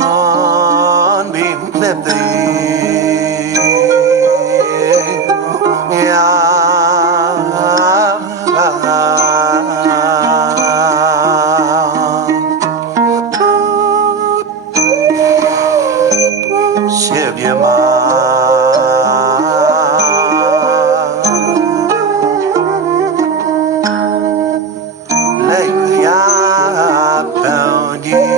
on being clipped. Yeah. Yeah.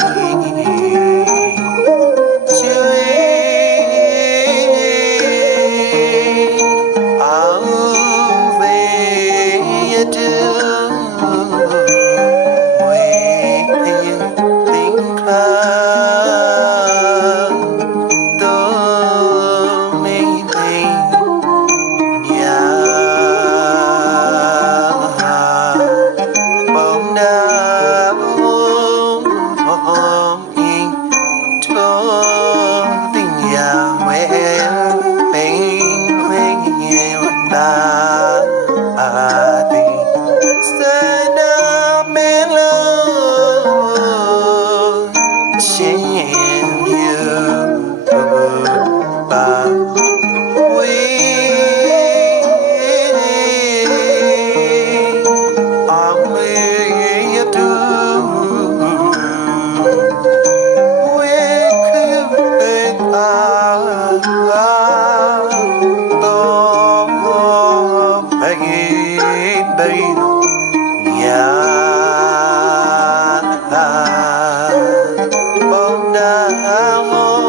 oh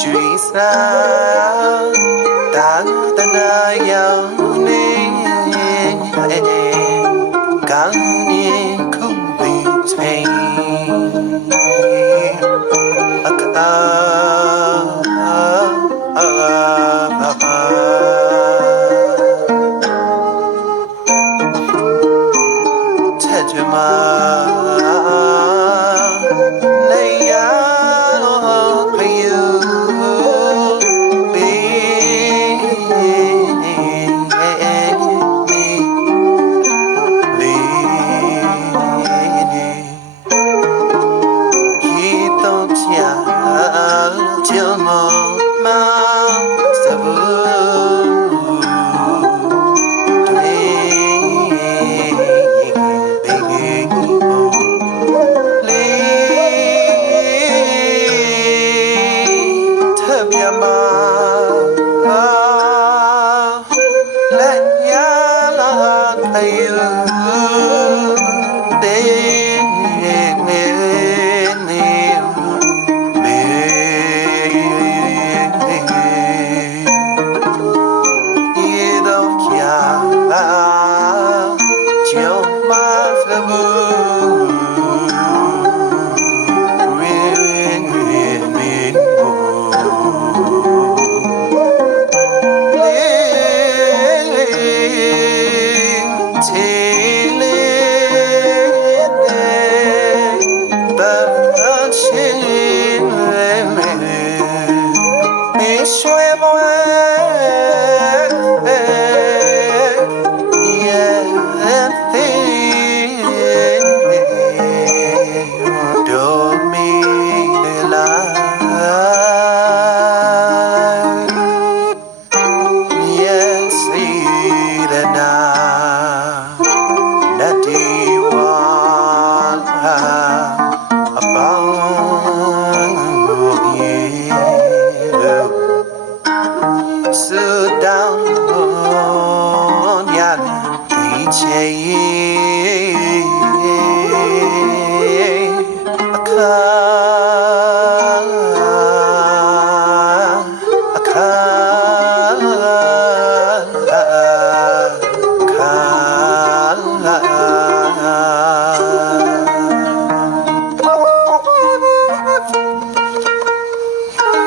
streets now. Don't stood down on yada dice aka aka